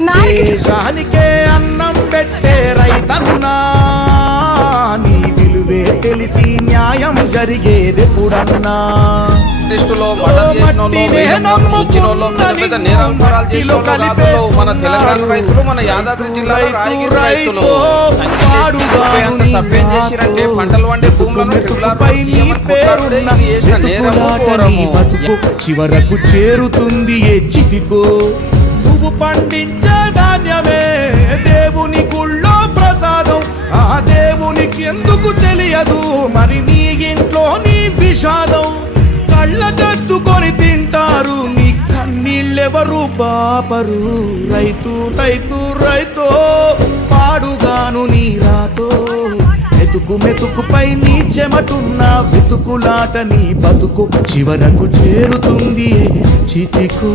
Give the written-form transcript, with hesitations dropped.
దేశానికే అన్నం పెట్టే రైతన్నా నీ విలువే తెలిసి న్యాయం జరిగేదెప్పుడన్నా మన తెలంగాణ రైతులు మన యాదాద్రి జిల్లా రైతులు పంటలు వండే చివరకు చేరుతుంది ఏ చితికో నువ్వు పండించే ధాన్యమే దేవుని గుళ్ళో ప్రసాదం ఆ దేవునికి ఎందుకు తెలియదు మరి నీ ఇంట్లో నీ విషాదం కళ్ళగద్దుకొని తింటారు నీ కన్నీళ్ళెవరు బాపరు రైతు రైతు రైతో పాడుగాను నీ రాతో మెతుకు మెతుకుపై నీ చెమటున్న వెతుకులాట నీ బతుకు చివరకు చేరుతుంది చితికు